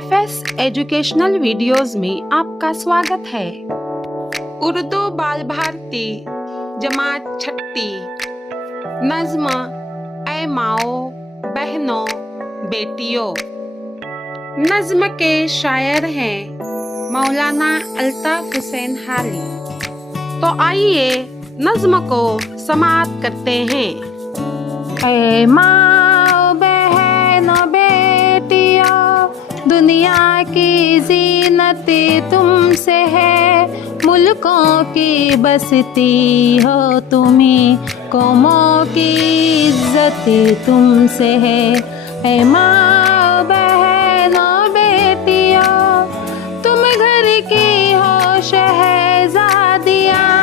FS educational videos में आपका स्वागत है। उर्दू बाल भारती जमात छठी नज्म ऐ माओ बहनों बेटियों। नज्म के शायर हैं मौलाना अल्ताफ हुसैन हाली। तो आइए नज्म को समाअत करते हैं। ऐ माओ बहनों बेटियों, दुनिया की जीनत तुमसे है, मुल्कों की बसती हो तुम्ही, कौमों की इज्जत तुमसे है। ऐ माँ बहनों बेटियों, तुम घर की हो शहजादियाँ,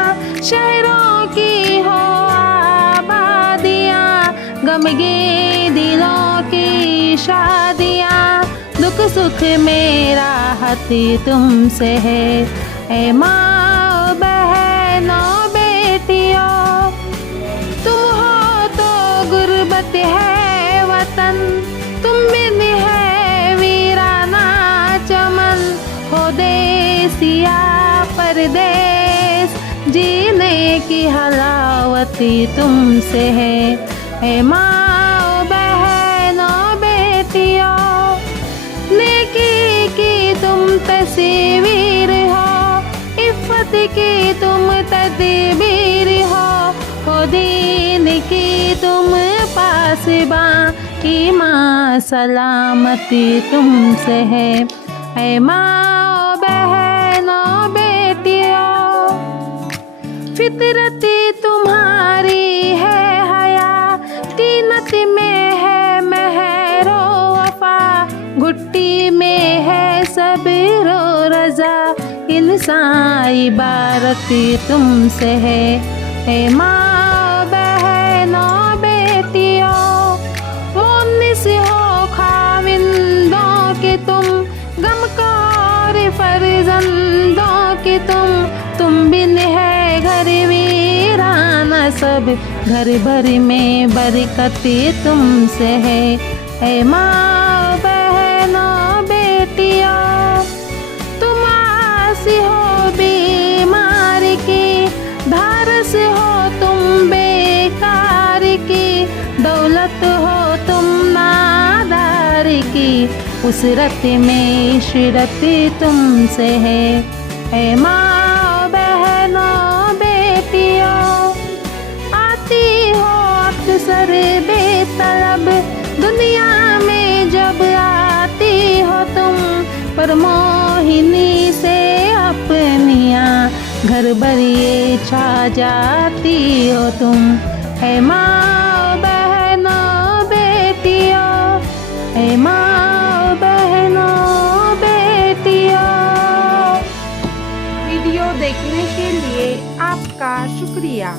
शहरों की हो आबादियाँ, गमगे दिलों की शादियाँ, दुख सुख में राहत तुमसे है। ऐ माँ बहनों बेटियों, तुम हो तो गुर्बत है वतन, तुम बिन है वीराना चमन, हो देसिया परदेस, जीने की हलावत तुमसे है। ऐ माँ बहनों बेटियों, नेकी की तुम तस्वीर हो, इफ़्फ़त की तुम तदबीर हो दीन की तुम पासबां, ईमान सलामती तुमसे है। ऐ माँ बहनों बेटियों, फितरती तुम्हारी है हया, तीनत में है महरो वफा, घुट्टी में है सब्र रज़ा, इंसान इबारत तुमसे है। ऐ माँ बहनों बेटियों, मुन्निस हो खाविंदों की तुम, गमख्वार फर्जंदों की तुम बिन है घर वीराना सब, घर भर में बरकत तुमसे है। ऐ माँ बहनों बेटियों, तुम आसी हो बीमार की, धारस हो तुम बेकार की, दौलत हो तुम नादार की, उसरत में इशरत तुमसे है। ऐ माँ बहनों बेटियों, आती हो अक्सर बेतलब, दुनिया में जब आती हो तुम, पर मोहिनी से अपनियाँ घर भरिए छा जाती हो तुम। ऐ माँ बहनों बेटियों, ऐ माँ बहनों बेटियों। वीडियो देखने के लिए आपका शुक्रिया।